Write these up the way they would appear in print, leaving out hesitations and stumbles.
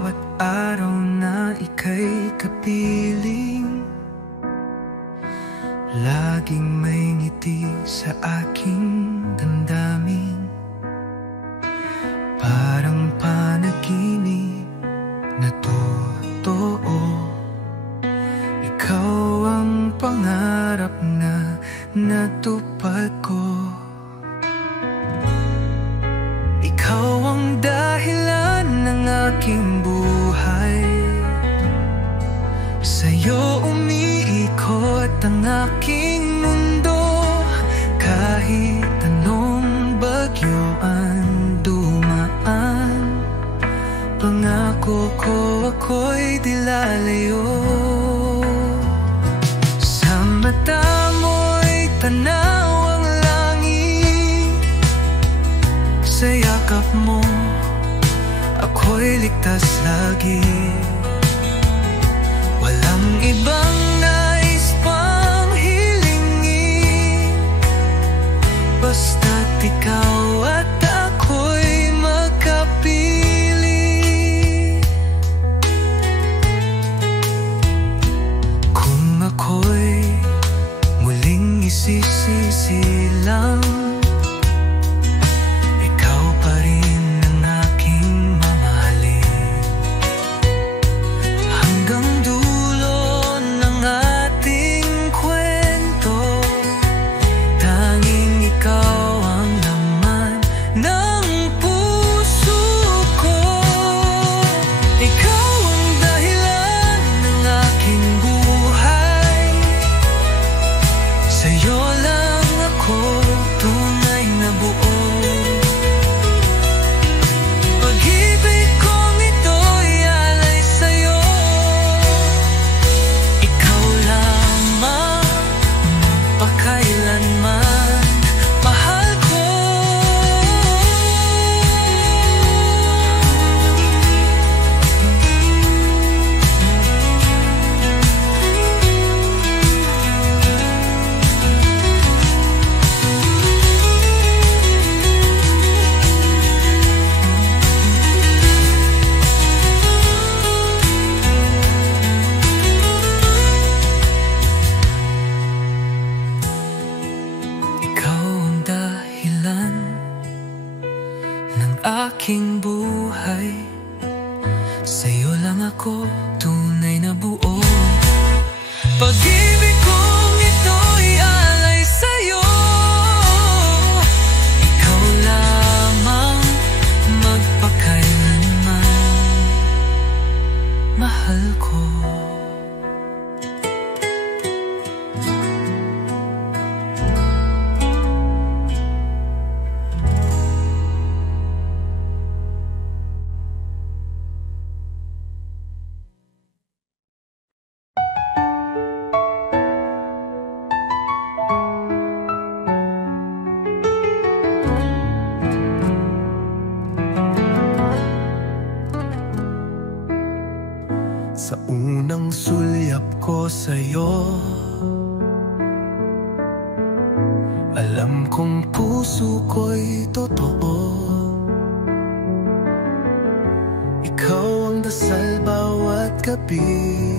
bawat araw na ika'y kapiling, laging may ngiti sa aking damdamin. Parang panaginip na totoo, ikaw ang pangarap na natupad ko. Ikaw ang dahilan ng aking buhay, sa'yo umiikot ang aking mundo. Kahit anong bagyo ang dumaan, pangako ko ako'y di lalayo. Sa mata mo'y tanaw ang langit, sa yakap mo ako'y ligtas lagi. Walang ibang nais pang hilingin, basta't ikaw at ako'y magkapili. Kung ako'y muling isisisilang, ikaw pa rin ang aking mamahalin. Hanggang dulo ng ating kwento, tanging ikaw ang laman ng puso ko. Ikaw ang dahilan ng aking buhay, sa'yo lang ako tunay na buo. Pag-ibig kong ito'y alay sa'yo, ikaw lamang magpakailanman, mahal ko. Ikaw ang dahilan ng aking buhay, sa'yo lang ako tunay na buo. Pag-ibig kong ito'y alay sa'yo, ikaw lamang magpakailanman, mahal ko. Sa unang sulyap ko sa'yo, alam kong puso ko'y totoo. Ikaw ang dasal bawat gabi,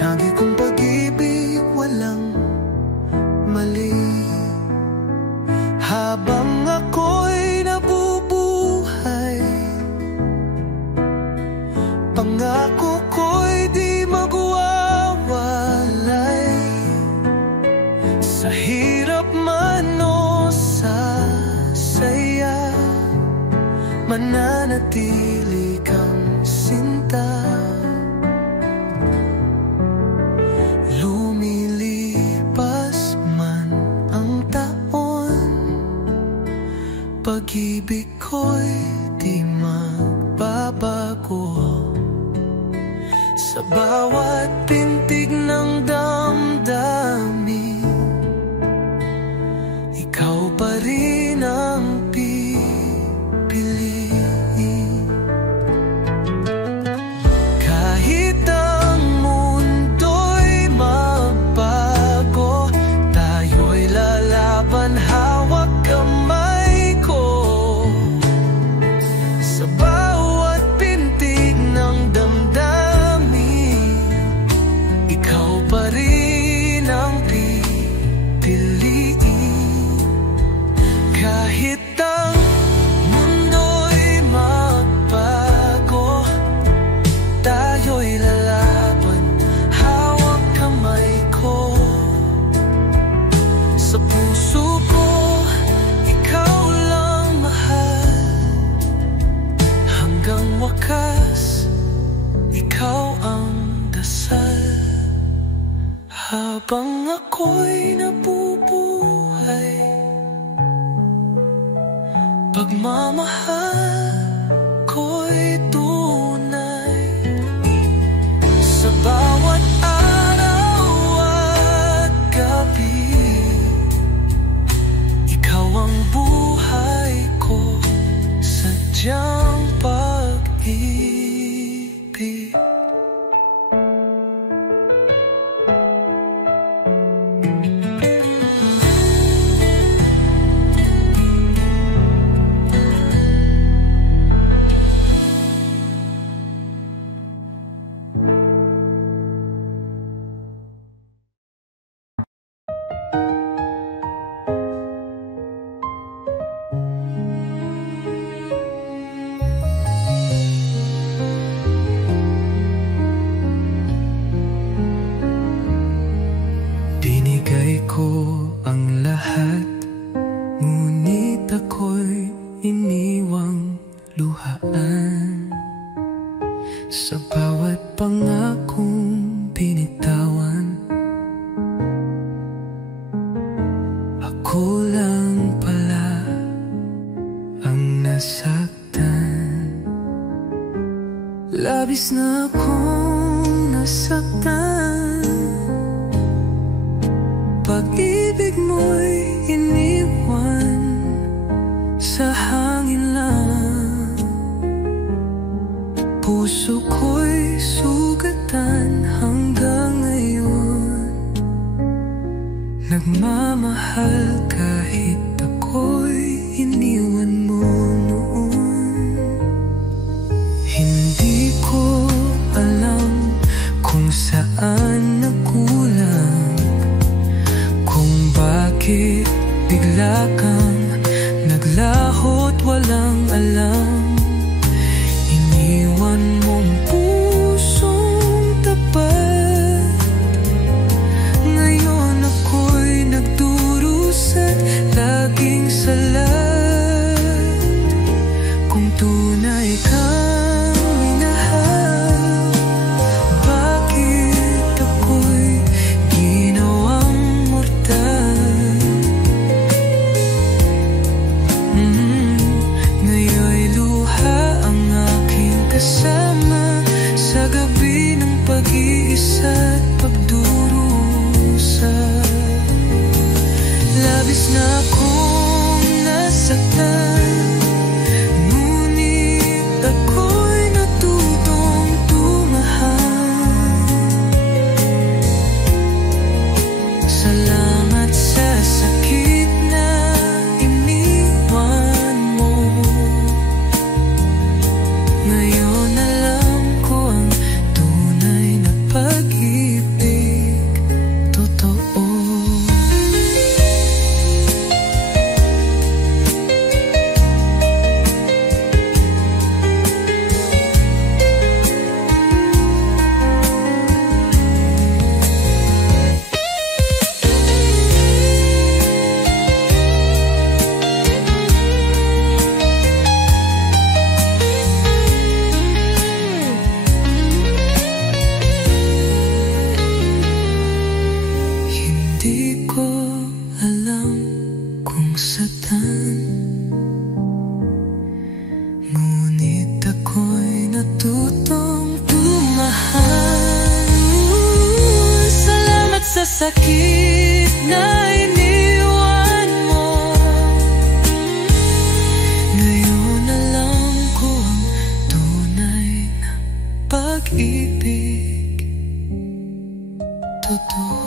tangi kong pag-ibig walang mali. Habang ako'y nabubuhay, pangako ko'y di magwawalay. Sa hirap man o sa saya, mananatili kang sinta. Lumilipas man ang taon, pag-ibig ko'y di magbabago. Sa bawat pintig ng damdamin, ikaw pa rin ang pipiliin. Kahit ang mundo'y magbago, tayo'y lalaban, hawak kamay ko. Sa bawat Kahit ang mundo'y magbago, tayo'y lalaban, hawak kamay ko. Sa puso ko, ikaw lang mahal. Hanggang wakas, ikaw ang dasal. Habang ako'y nabubuhay, pagmamahal ko'y tunay. Sa bawat araw at gabi, ikaw ang buhay ko, sadyang pag-ibig. Binigay ko ang lahat, ngunit ako'y iniwang luhaan. Sa bawat pangakong binitawan, ako lang pala ang nasaktan. Labis na akong nasaktan, pag-ibig mo'y iniwan sa hangin lang. Puso ko'y sugatan hanggang ngayon. Nagmamahal kahit ako'y iniwan mo noon. Hindi ko alam kung saan nagkulang, bakit bigla kang naglaho't walang alam. Iniwan mong pusong tapat, ngayon ako'y nagdurusa't laging salat. Kung tunay kang minahal, bakit ako'y ginawang kasama sa gabi ng pag-iisa't pagdurusa? Labis na akong nasaktan, ngunit ako'y natutong tumahal. Salamat sa sakit na iniwan mo. Ngayon alam ko ang tunay na pag-ibig, totoo. Hindi ko alam kung saan, ngunit ako'y natutong tumahal. Salamat sa sakit na iniwan mo. Ngayon alam ko ang tunay na pag-ibig, totoo.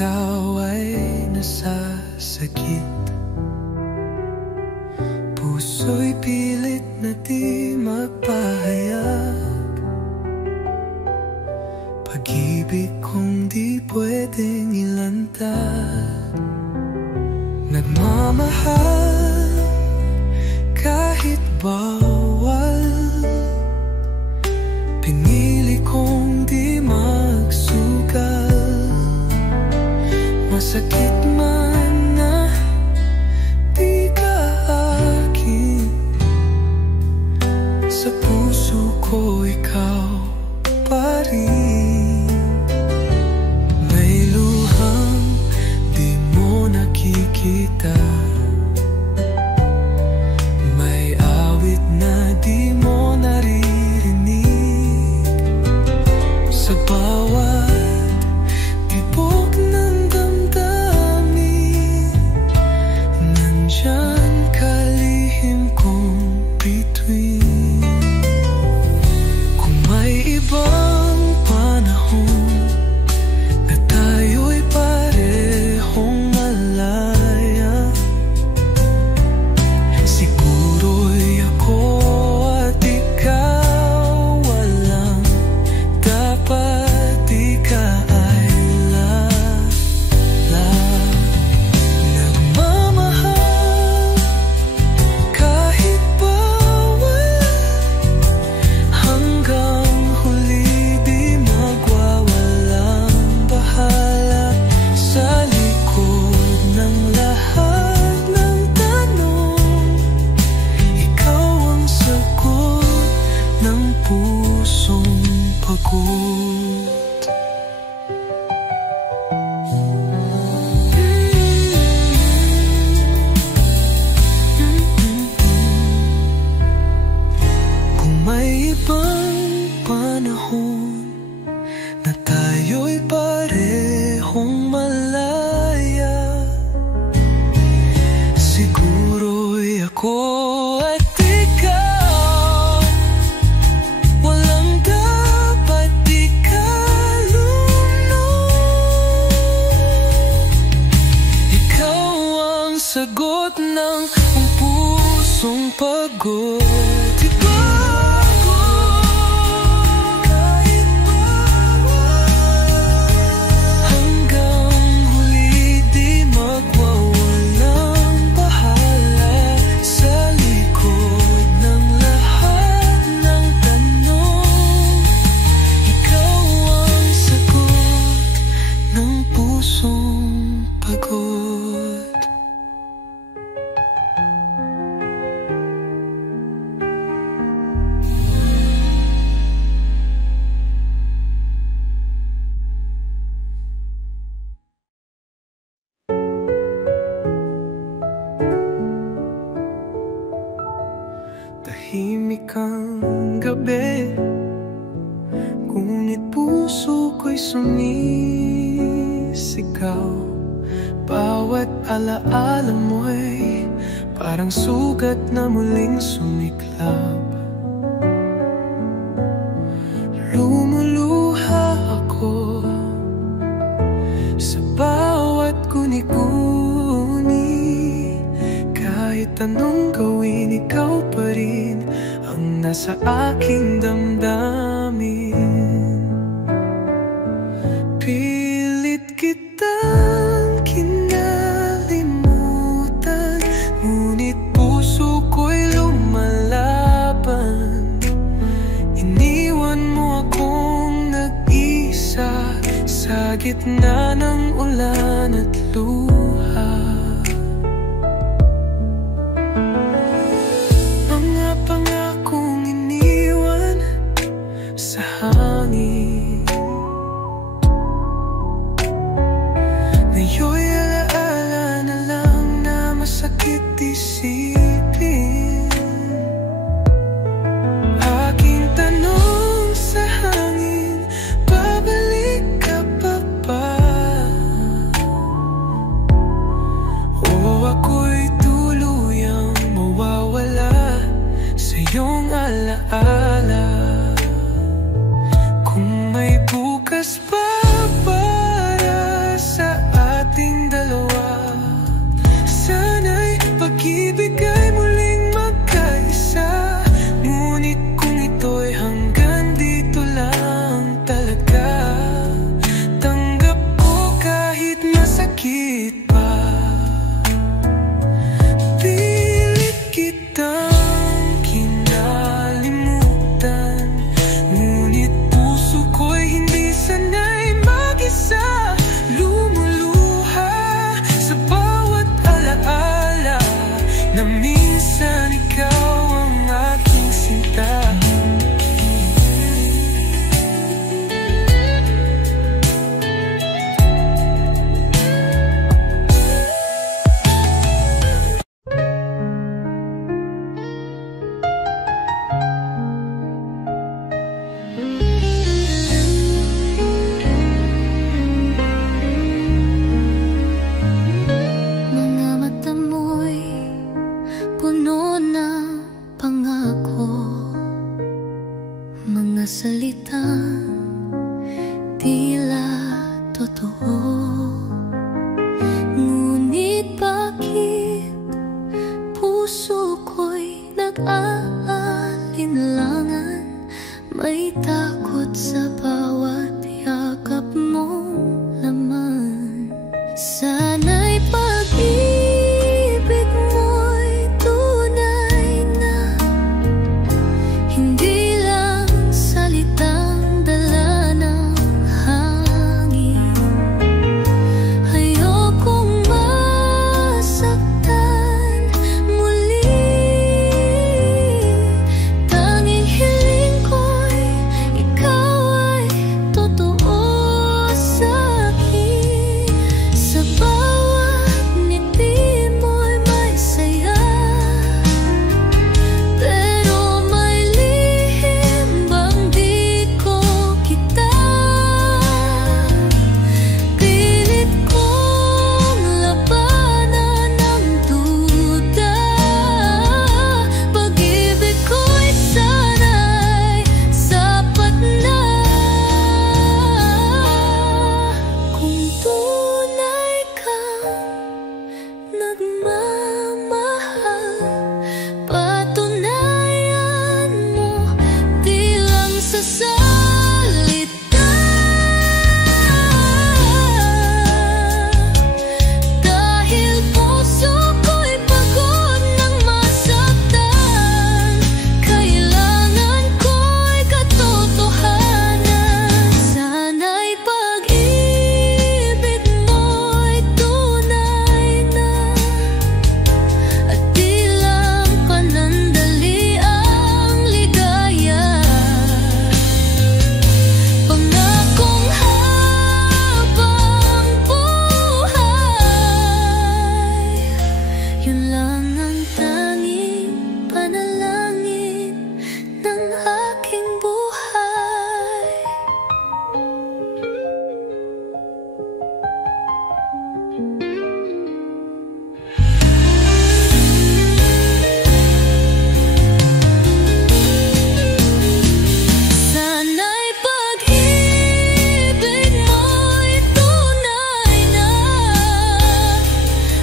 ikaw ay nasasakit. Puso'y pilit na di magpahayag. Pag-ibig kong di pwedeng ilantad. Nagmamahal kahit bawal. Pinili kong di magsugal. Masakit man na di ka akin. Sa puso ko ikaw pa rin. May luhang di mo nakikita. May awit na di mo naririnig. Sa bawat tibok ng damdamin, nandyan ka lihim kong bituin. Kung may ibang panahon na tayo'y parehong malaya, siguro'y ako at ikaw walang dapat ikaila. Nagmamahal kahit bawal. Hanggang huli di magwawalang bahala. Sa likod ng lahat ng tanong, ikaw ang sagot ng pusong pagod. Kung may ibang panahon na tayo'y parehong malaya, siguro'y ako at ikaw walang dapat ikalulong. Ikaw ang sagot ng pusong pagod. Hanggang huli di magwawalang bahala. Sa likod ng lahat ng tanong, ikaw ang sagot ng pusong pagod. Tahimik ang gabi, ngunit puso ko'y sumisigaw. Bawat alaala mo'y parang sugat na muling sumiklab. Lumuluha ako sa bawat guni-guni. Kahit anong gawin, ikaw pa rin ang nasa aking damdamin. Pilit kitang kinalimutan, ngunit puso ko'y lumalaban. Iniwan mo akong nag-isa sa gitna ng ulan at luha. Mga pangakong iniwan sa hangin, may takot sa bawat yakap mong laman. Sana'y pag-ibig mo'y tunay na, hindi lang salitang dala ng hangin. Ayokong masaktan muli, tanging hiling ko'y ikaw ay totoo sa'kin. Sa bawat ngiti mo'y may saya, pero may lihim bang di ko kita. Pilit kong labanan ang duda, pag-ibig ko'y sana'y sapat na. Kung tunay kang nagmamahal, patunayan mo di lang sa salita. Dahil puso ko'y pagod ng masaktan, kailangan ko'y katotohanan. Sana'y pag-ibig mo'y tunay na, at di lang panandali ang ligaya. Pangakong habang buhay, yun lang ang tanging panalangin ng aking buhay. Sana'y pag-ibig mo'y tunay na,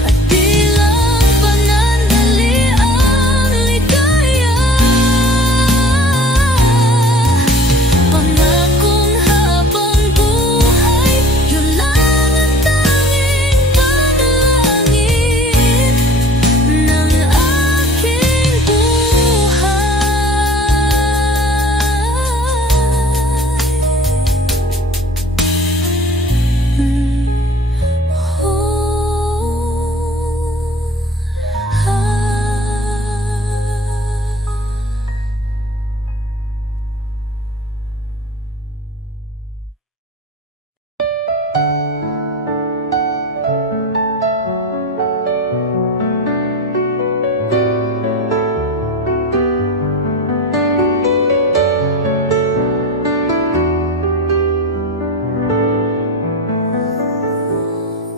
at di lang panandali ang ligaya. Pangakong habang buhay, yun lang ang tanging panalangin ng aking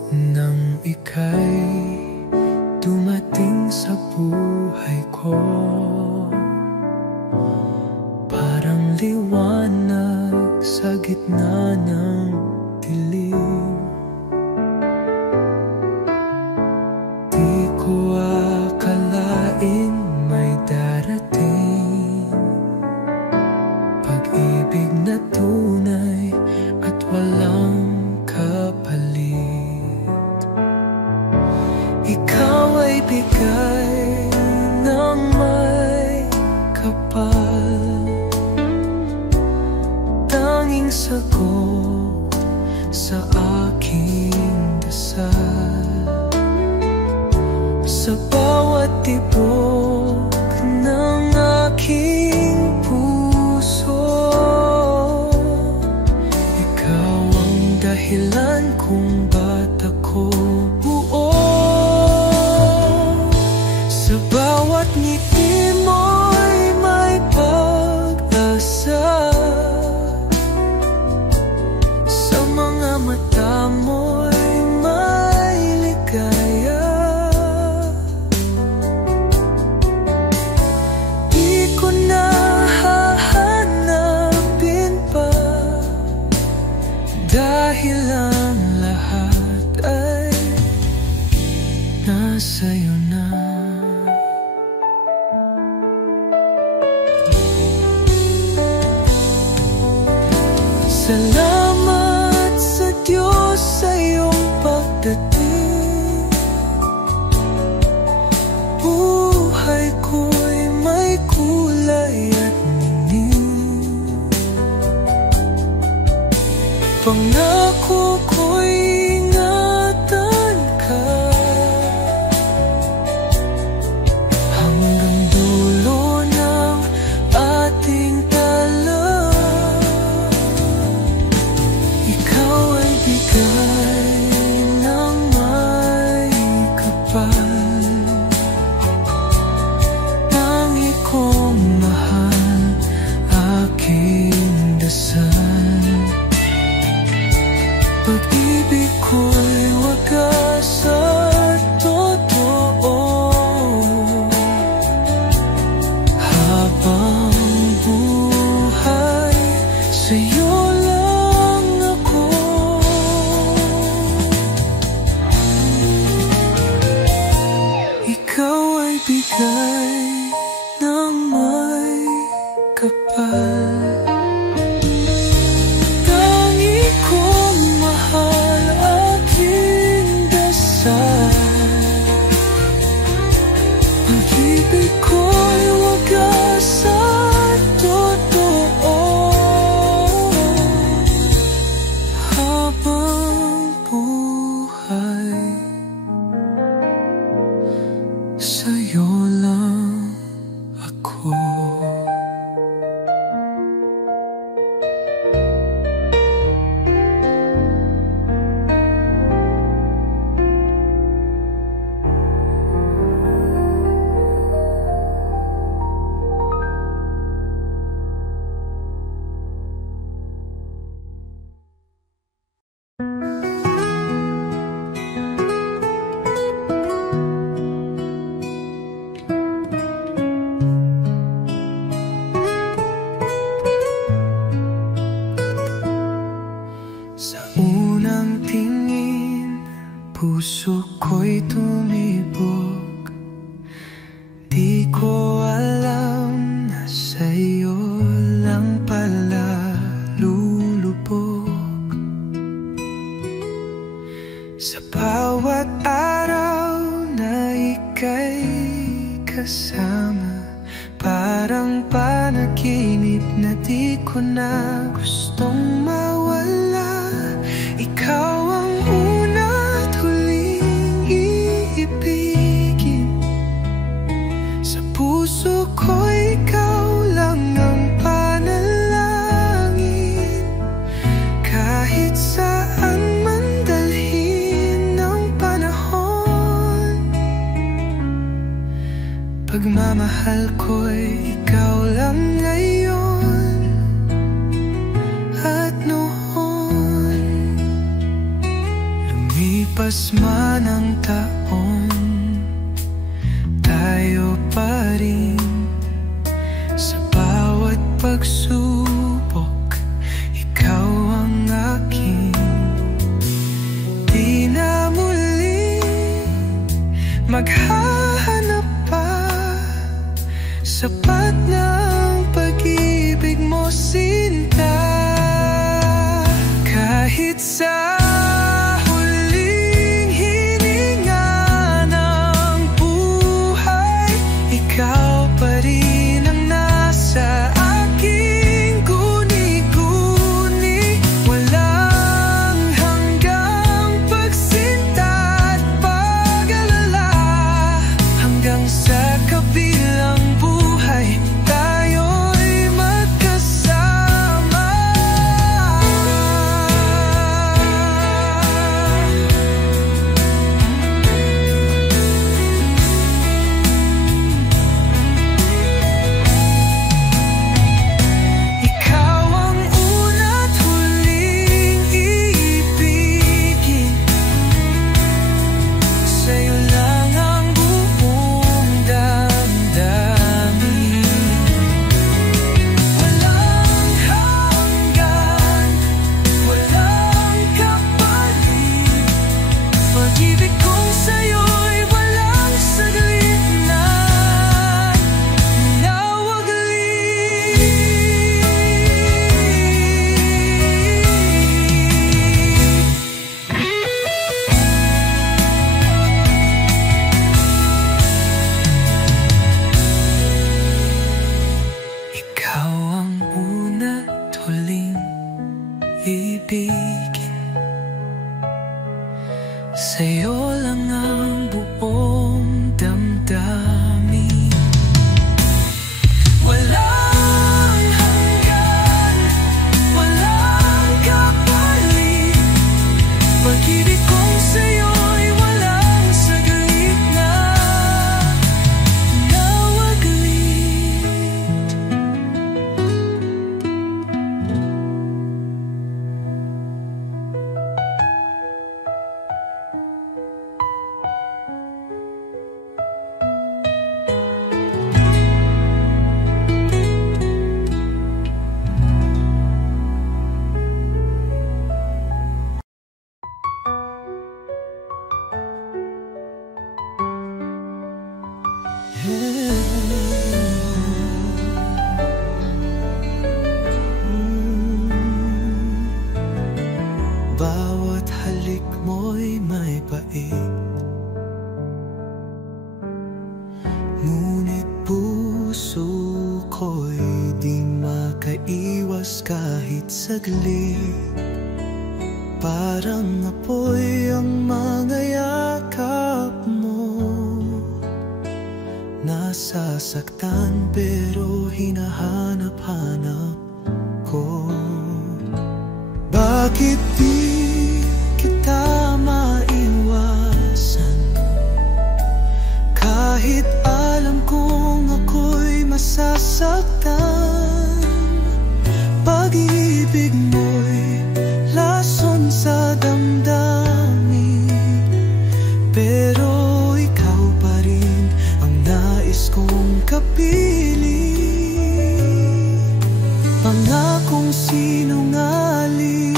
Nang ika'y dumating sa buhay ko, parang liwanag sa gitna ng dilim. Di ko akalain may darating pag-ibig na tunay at walang kapalit. Ikaw ay bigay ng may kapal, tanging sagot sa aking dasal. Sa bawat tibok ng aking puso, ikaw ang dahilan kung ba't ako buo. Sa bawat ngiti mo'y may pag-asa, sa mga mata mo'y may ligaya. Di ko na hahanapin pa, dahil ang lahat ay nasa'yo na. pagdating. Buhay ko'y may kulay at ningning. Pangako ko'y ingatan ka hanggang dulo ng ating talan. Ikaw ay bigay ng may kapal. Tangi kong mahal, aking dasal. Pag-ibig ko'y wagas at totoo. Habang buhay, sa'yo lang ako. Ikaw ay bigay ng may kapal. Tangi kong mahal, aking dasal. Pag-ibig ko'y wagas at totoo. Habang buhay, sa'yo lang ako. Sa unang tingin, puso ko'y tumibok. Di ko alam na sa'yo lang pala lulubog. Sa bawat araw na ika'y kasama, parang panaginip na di ko na gustong mawala. Ikaw ang una at huling iibigin. Sa puso ko ikaw lang ang panalangin. Kahit saan man dalhin ng panahon, pagmamahal ko'y ikaw lang ngayon at noon. Lumipas man ang taon, tayo pa rin. Sa bawat pagsubok, ikaw ang aking. Di na muli maghahanap pa, sapat ng pag-ibig mo, sinta. Kahit sa huling hininga ng buhay, ikaw pa rin ang nasa aking guni-guni. Walang hanggang pagsinta at pag-alala, hanggang sa kabilang buhay tayo'y magkasama. Ikaw ang una't huling iibigin. Sa'yo lang ang buong damdamin. Walang hanggan, walang kapalit. Pag-ibig kong sa'yo'y walang saglit na nawaglit. sa'yo lang ang buong damdamin. Walang hanggan, walang kapalit, pag-ibig kong sa'yo'y walang saglit na nawaglit. Bawat halik mo'y may pait, ngunit puso ko'y di makaiwas kahit saglit. Parang apoy ang mga yakap mo, nasasaktan pero hinahanap-hanap ko. Bakit di kita maiwasan, kahit alam kong ako'y masasaktan? Pag-ibig mo'y lason sa damdamin, pero ikaw pa rin ang nais kong kapiling. Pangakong sinungaling,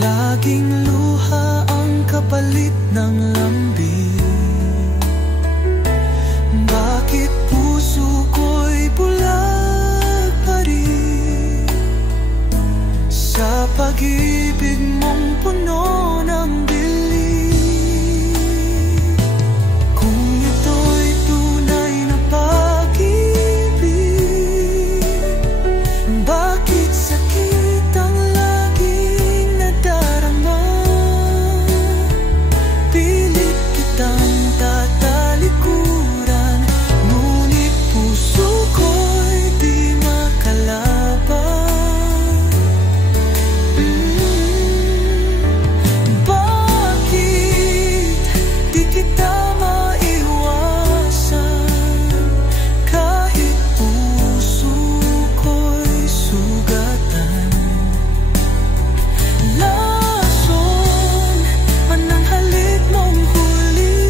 laging luha ang kapalit ng lambing. Bakit puso ko'y bulag pa rin sa pag-ibig mong puno ng dilim? Kung ito'y tunay na pag-ibig, bakit sakit ang laging nadarama? Pilit kitang tatalikuran, ngunit puso ko'y di makalaban. Bakit di kita maiwasan, kahit puso ko'y sugatan? Lason man ang halik mong huli,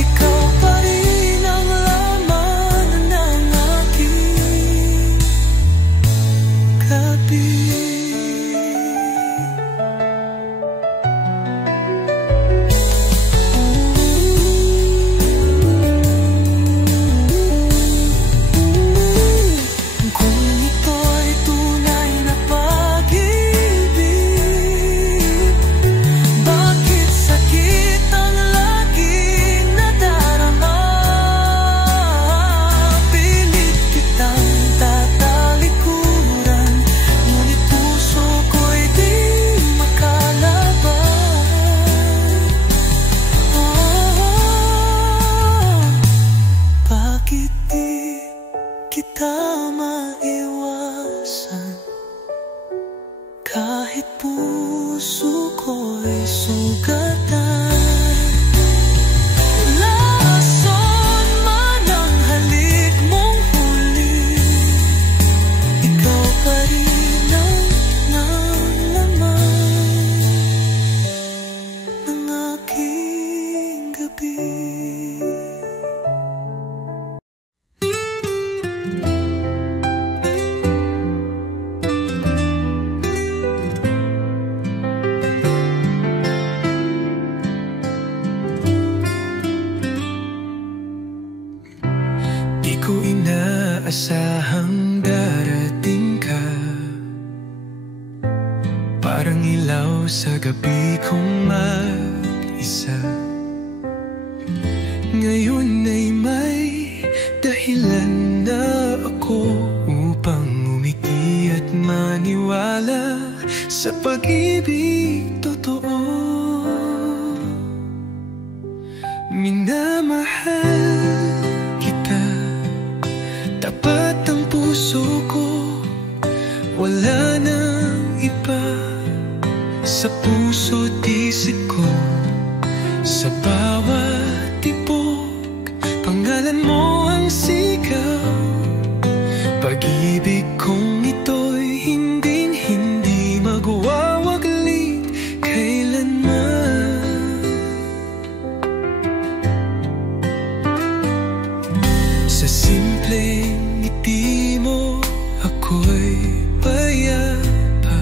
ikaw pa rin ang laman ng aking gabi. Kung ito'y tunay na pag-ibig, bakit sakit ang laging nadarama? Pilit kitang tatalikuran, ngunit puso ko'y di makalaban. Bakit di kita maiwasan, kahit puso ko'y sugatan? Lason man ang halik mong huli, ikaw pa rin ang laman ng aking gabi. Di ko inaasahang darating ka, parang ilaw sa gabi kong mag-isa. Ngayon ay may dahilan na ako upang umiti at maniwala sa pag-ibig totoo. Minamahal kita, tapat ang puso ko, wala nang iba sa puso't isip ko. Sa bawat tibok, pangalan mo ang sigaw. Pag-ibig kong ito'y hindi magwawaglit kailanman. Sa simpleng ngiti mo ako'y payapa,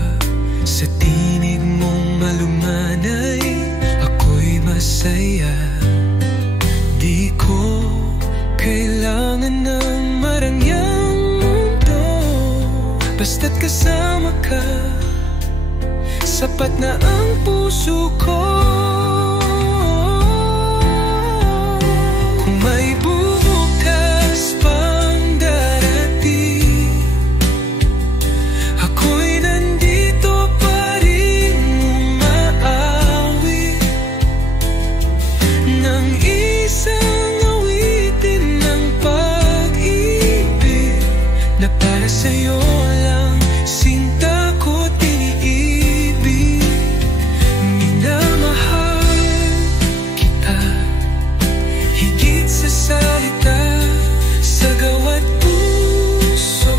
sa tinig mong malumanay ako'y masaya. Di ko kailangan ng marangyang mundo, basta't kasama ka, sapat na ang puso ko. Kung may bukas pang darating, ako'y nandito pa rin umaawi ng isang awitin ng pag-ibig na para sa'yo lang sinta ko tiniibig. Minamahal kita higit sa salita, sa gawa't puso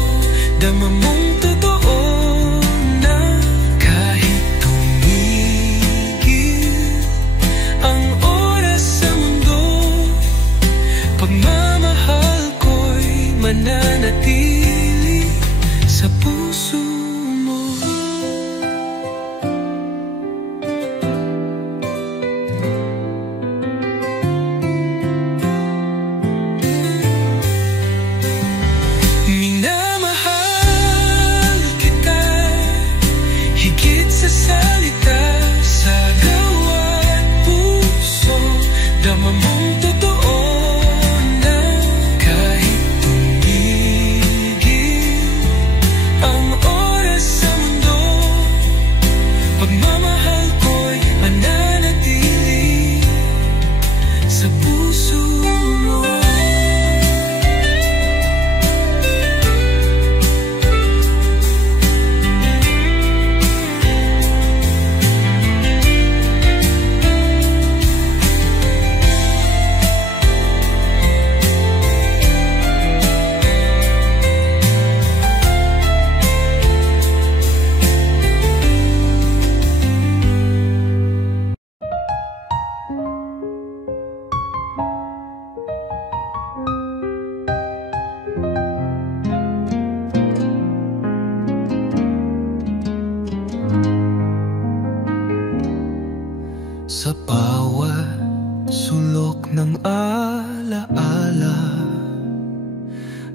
dama mong totoo na kahit tumigil ang oras sa mundo, pagmamahal ko'y mananatili sa puso mo. Minamahal kita higit sa salita, sa gawa't puso dama mong totoo na kahit tumigil ang oras sa mundo, pagmamahal ko'y mananatili sa puso mo. Sa bawat sulok ng alaala,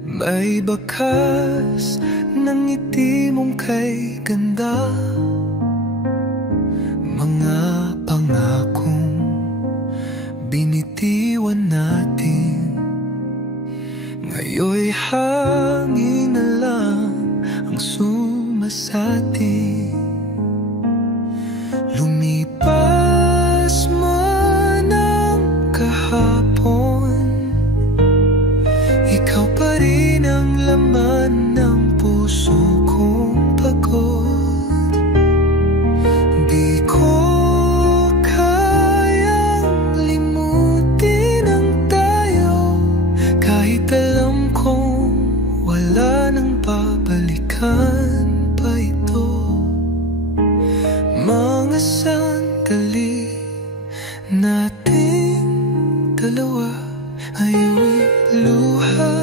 may bakas ng ngiti mong kay ganda. Mga pangakong binitiwan natin, ngayon'y hangin na lang ang sumasati. Lumipas man ang kahapon, ikaw pa rin ang laman ng puso kong pagod. Di ko kayang limutin ang tayo, kahit alam kong wala nang babalikan pa ito. Mga sandali nating dalawa, ayo'y luha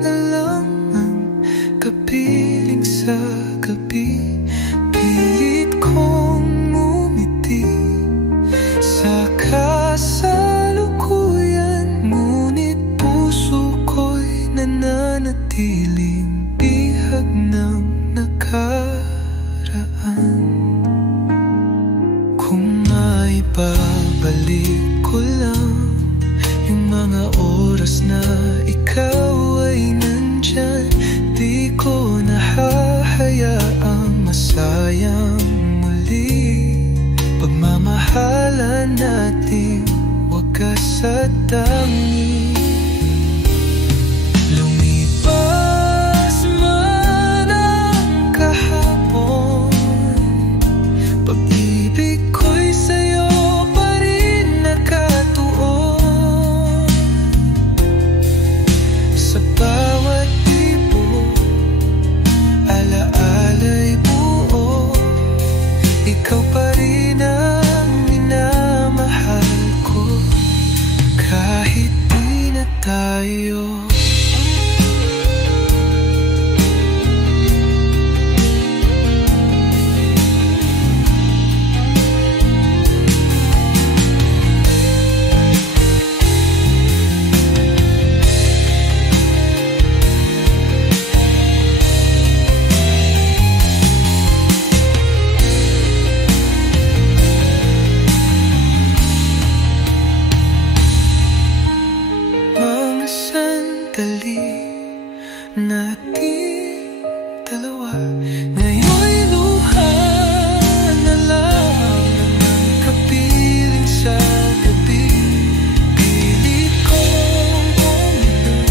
na lang ang kapiling sa gabi. Pilit kong ngumiti sa kasalukuyan, ngunit puso ko'y nananatiling bihag ng nakaraan. Kung maibabalik ko lang yung mga oras na ikaw ay nandyan, di ko nahahayaang masayang nating wagas at tangi. Lumipas man ang kahapon, pag-ibig ko'y sa'yo pa rin nakatuon. Sa bawat ibig, alaala'y buo, ikaw pa rin ang minamahal ko, kahit di na tayo. Nating dalawa ngayon'y luha na lang ang kapiling sa gabi. Pilit kong bumili,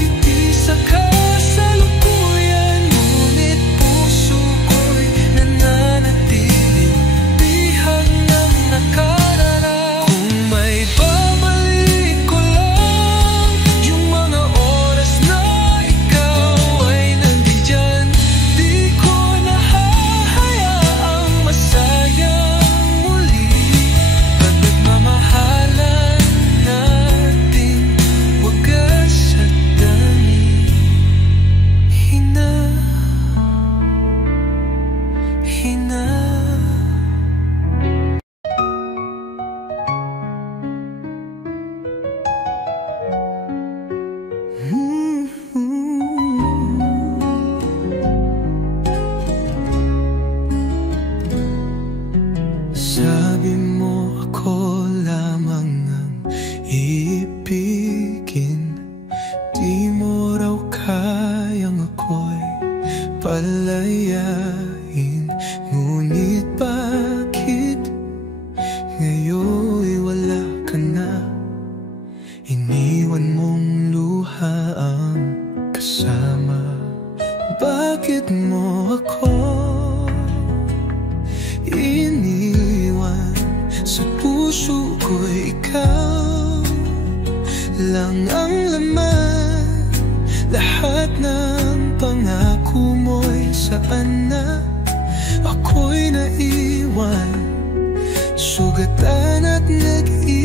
titisa ka sa lukuyan, ngunit puso ko'y nananatiling bihag ng nakararaan. Kung may babalik ko lang yung mga oras na ikaw ay nandiyan, di ko nahahayaang masayang muli. Pag nagmamahalan natin wagas at tangi, hina. Sabi mo ako lamang ang iibigin, di mo raw kayang ako'y palayain. Ngunit bakit ngayon'y wala ka na? Iniwan mong luha ang kasama. Bakit mo ako iniwan? Sa puso ko'y ikaw lang ang laman. Lahat ng pangako mo'y saan na? Ako'y naiwan, sugatan at nag-iisa.